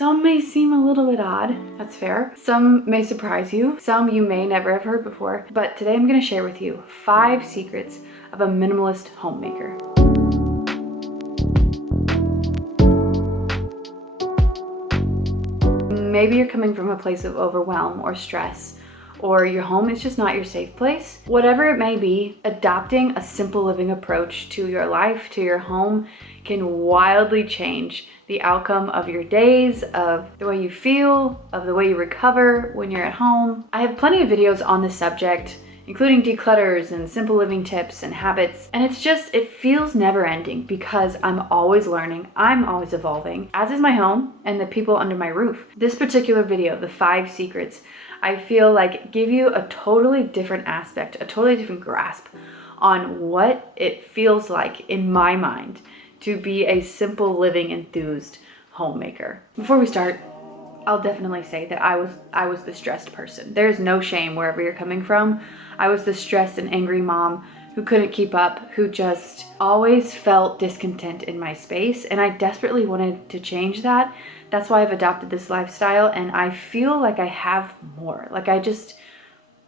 Some may seem a little bit odd, that's fair. Some may surprise you, some you may never have heard before. But today I'm gonna share with you 5 secrets of a minimalist homemaker. Maybe you're coming from a place of overwhelm or stress, or your home is just not your safe place. Whatever it may be, adopting a simple living approach to your life, to your home, can wildly change the outcome of your days, of the way you feel, of the way you recover when you're at home. I have plenty of videos on this subject, including declutters and simple living tips and habits. And it feels never ending because I'm always learning, I'm always evolving, as is my home and the people under my roof. This particular video, the 5 secrets, I feel like give you a totally different aspect, a totally different grasp on what it feels like in my mind to be a simple living enthused homemaker. Before we start, I'll definitely say that I was the stressed person. There's no shame wherever you're coming from. I was the stressed and angry mom who couldn't keep up, who just always felt discontent in my space, and I desperately wanted to change that. That's why I've adopted this lifestyle, and I feel like I have more.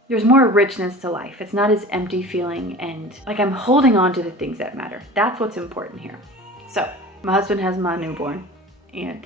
There's more richness to life. It's not as empty feeling, and like I'm holding on to the things that matter. That's what's important here. So, my husband has my newborn, and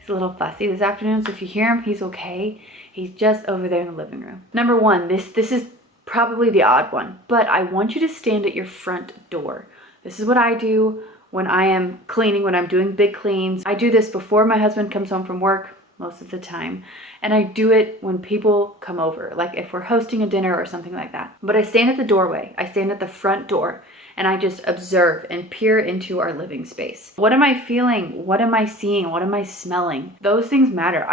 he's a little fussy this afternoon, so if you hear him, he's okay. He's just over there in the living room. Number 1, this is probably the odd one, but I want you to stand at your front door. This is what I do when I am cleaning, when I'm doing big cleans. I do this before my husband comes home from work most of the time, and I do it when people come over, like if we're hosting a dinner or something like that. But I stand at the doorway, I stand at the front door, and I just observe and peer into our living space. What am I feeling? What am I seeing? What am I smelling? Those things matter.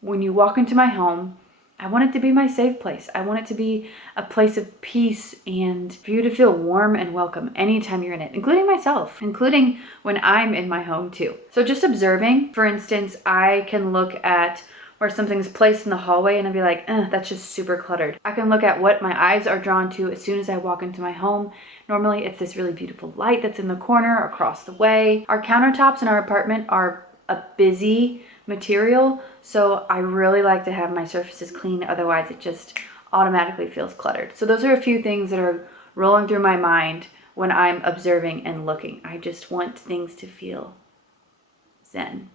When you walk into my home, I want it to be my safe place. I want it to be a place of peace and for you to feel warm and welcome anytime you're in it, including myself, including when I'm in my home too. So just observing, for instance, I can look at where something's placed in the hallway and I'll be like, that's just super cluttered. I can look at what my eyes are drawn to as soon as I walk into my home. Normally it's this really beautiful light that's in the corner across the way. Our countertops in our apartment are a busy material, so I really like to have my surfaces clean, otherwise it just automatically feels cluttered. So those are a few things that are rolling through my mind when I'm observing and looking. I just want things to feel zen.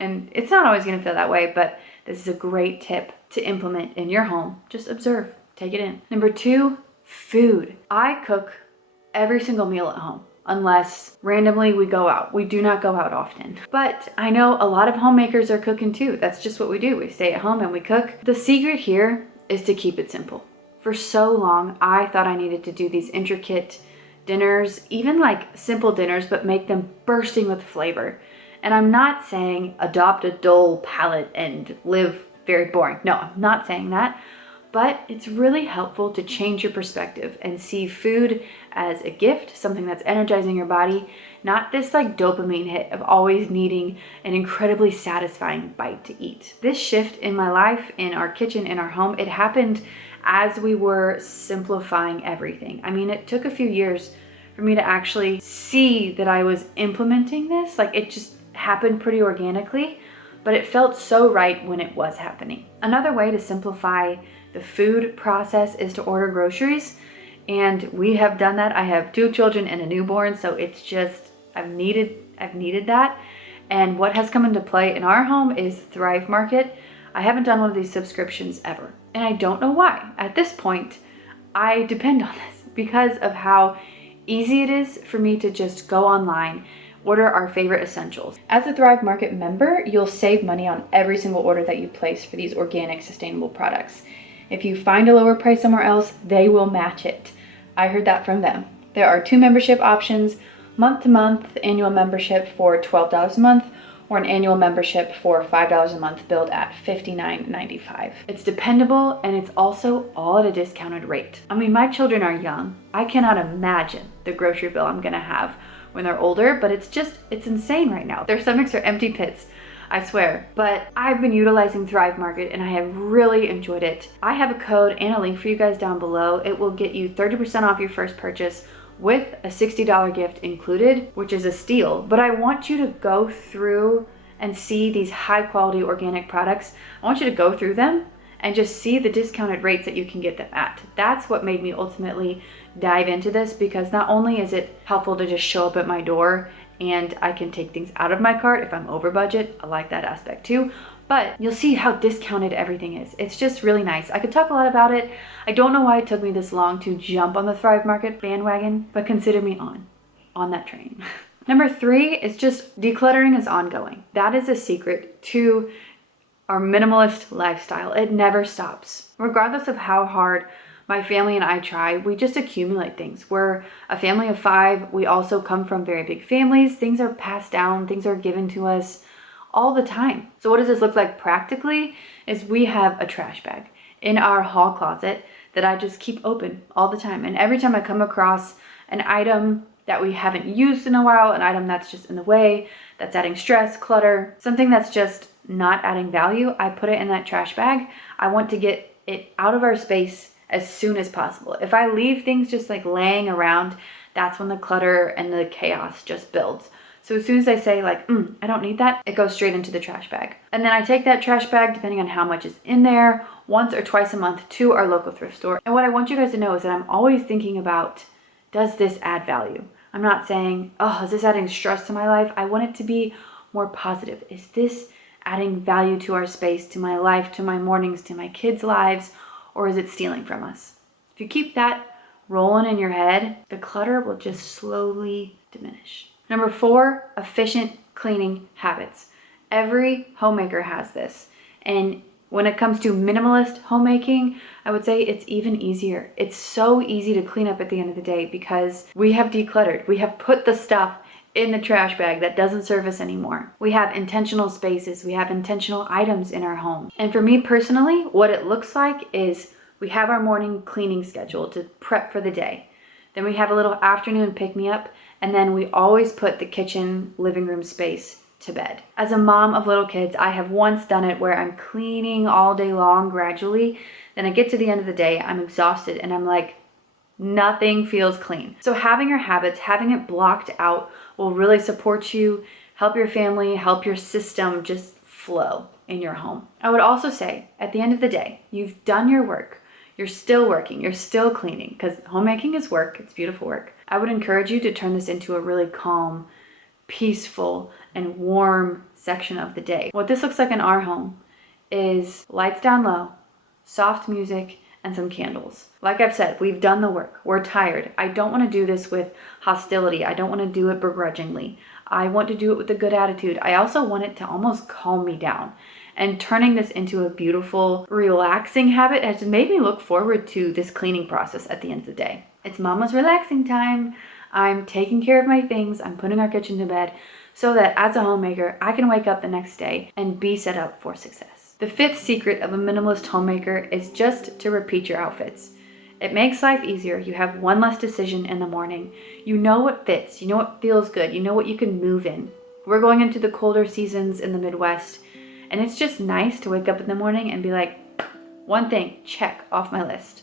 And it's not always going to feel that way, but this is a great tip to implement in your home. Just observe, take it in. Number 2, food. I cook every single meal at home, unless randomly we go out. We do not go out often. But I know a lot of homemakers are cooking too. That's just what we do. We stay at home and we cook. The secret here is to keep it simple. For so long, I thought I needed to do these intricate dinners, even like simple dinners, but make them bursting with flavor. And I'm not saying adopt a dull palate and live very boring. No, I'm not saying that. But it's really helpful to change your perspective and see food as a gift, something that's energizing your body, not this like dopamine hit of always needing an incredibly satisfying bite to eat. This shift in my life, in our kitchen, in our home, it happened as we were simplifying everything. I mean, it took a few years for me to actually see that I was implementing this. Like it just happened pretty organically, but it felt so right when it was happening. Another way to simplify the food process is to order groceries, and we have done that. I have 2 children and a newborn, so it's just I've needed that. And what has come into play in our home is Thrive Market. I haven't done one of these subscriptions ever, and I don't know why. At this point, I depend on this because of how easy it is for me to just go online, order our favorite essentials. As a Thrive Market member, you'll save money on every single order that you place for these organic, sustainable products. If you find a lower price somewhere else, they will match it. I heard that from them. There are 2 membership options, month-to-month annual membership for $12 a month, or an annual membership for $5 a month billed at $59.95. It's dependable, and it's also all at a discounted rate. I mean, my children are young. I cannot imagine the grocery bill I'm gonna have when they're older, but it's insane right now. Their stomachs are empty pits, I swear. But I've been utilizing Thrive Market and I have really enjoyed it. I have a code and a link for you guys down below. It will get you 30% off your first purchase with a $60 gift included, which is a steal. But I want you to go through and see these high quality organic products, I want you to go through them and just see the discounted rates that you can get them at. That's what made me ultimately dive into this, because not only is it helpful to just show up at my door and I can take things out of my cart if I'm over budget. I like that aspect too. But you'll see how discounted everything is. It's just really nice. I could talk a lot about it. I don't know why it took me this long to jump on the Thrive Market bandwagon, but consider me on that train. Number 3 is just decluttering is ongoing. That is a secret to our minimalist lifestyle. It never stops. Regardless of how hard my family and I try, we just accumulate things. We're a family of 5. We also come from very big families. Things are passed down. Things are given to us all the time. So what does this look like practically? Is we have a trash bag in our hall closet that I just keep open all the time. And every time I come across an item that we haven't used in a while, an item that's just in the way, that's adding stress, clutter, something that's just not adding value, I put it in that trash bag. I want to get it out of our space as soon as possible. If I leave things just like laying around, that's when the clutter and the chaos just builds. So as soon as I say like, I don't need that, it goes straight into the trash bag. And then I take that trash bag, depending on how much is in there, once or twice a month to our local thrift store. And what I want you guys to know is that I'm always thinking about, does this add value? I'm not saying, oh, is this adding stress to my life? I want it to be more positive. Is this adding value to our space, to my life, to my mornings, to my kids' lives, or is it stealing from us? If you keep that rolling in your head, the clutter will just slowly diminish. Number 4, efficient cleaning habits. Every homemaker has this. And when it comes to minimalist homemaking, I would say it's even easier. It's so easy to clean up at the end of the day because we have decluttered. We have put the stuff in the trash bag that doesn't serve us anymore. We have intentional spaces. We have intentional items in our home. And for me personally, what it looks like is we have our morning cleaning schedule to prep for the day. Then we have a little afternoon pick-me-up, and then we always put the kitchen, living room space to bed. As a mom of little kids, I have once done it where I'm cleaning all day long gradually. Then I get to the end of the day, I'm exhausted, and I'm like, nothing feels clean. So having your habits, having it blocked out will really support you, help your family, help your system just flow in your home. I would also say at the end of the day, you've done your work. You're still working, you're still cleaning, because homemaking is work, it's beautiful work. I would encourage you to turn this into a really calm, peaceful, and warm section of the day. What this looks like in our home is lights down low, soft music, and some candles. Like I've said, we've done the work. We're tired. I don't want to do this with hostility. I don't want to do it begrudgingly. I want to do it with a good attitude. I also want it to almost calm me down. And turning this into a beautiful, relaxing habit has made me look forward to this cleaning process at the end of the day. It's mama's relaxing time. I'm taking care of my things. I'm putting our kitchen to bed so that as a homemaker, I can wake up the next day and be set up for success. The 5th secret of a minimalist homemaker is just to repeat your outfits. It makes life easier. You have one less decision in the morning. You know what fits. You know what feels good. You know what you can move in. We're going into the colder seasons in the Midwest, and it's just nice to wake up in the morning and be like, one thing, check off my list.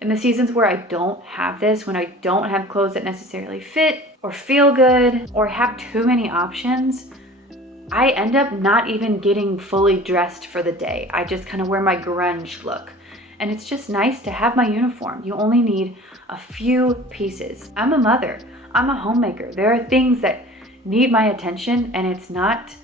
In the seasons where I don't have this, when I don't have clothes that necessarily fit or feel good or have too many options, I end up not even getting fully dressed for the day. I just kind of wear my grunge look. And it's just nice to have my uniform. You only need a few pieces. I'm a mother. I'm a homemaker. There are things that need my attention, and it's not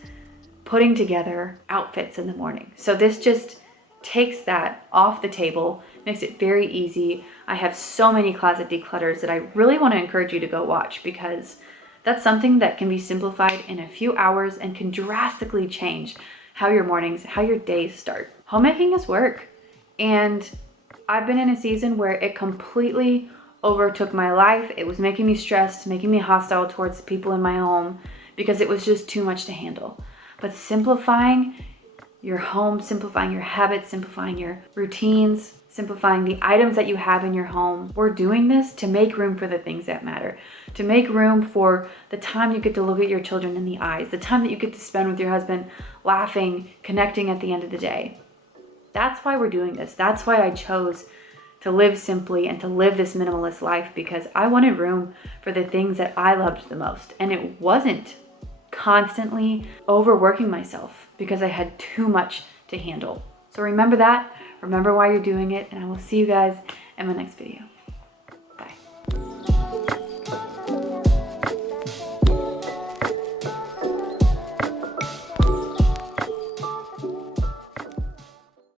putting together outfits in the morning. So this just takes that off the table, makes it very easy. I have so many closet declutters that I really want to encourage you to go watch, because that's something that can be simplified in a few hours and can drastically change how your mornings, how your days start. Homemaking is work. And I've been in a season where it completely overtook my life. It was making me stressed, making me hostile towards the people in my home because it was just too much to handle. But simplifying your home, simplifying your habits, simplifying your routines, simplifying the items that you have in your home. We're doing this to make room for the things that matter, to make room for the time you get to look at your children in the eyes, the time that you get to spend with your husband, laughing, connecting at the end of the day. That's why we're doing this. That's why I chose to live simply and to live this minimalist life, because I wanted room for the things that I loved the most. And it wasn't constantly overworking myself because I had too much to handle. So remember that, remember why you're doing it, and I will see you guys in my next video.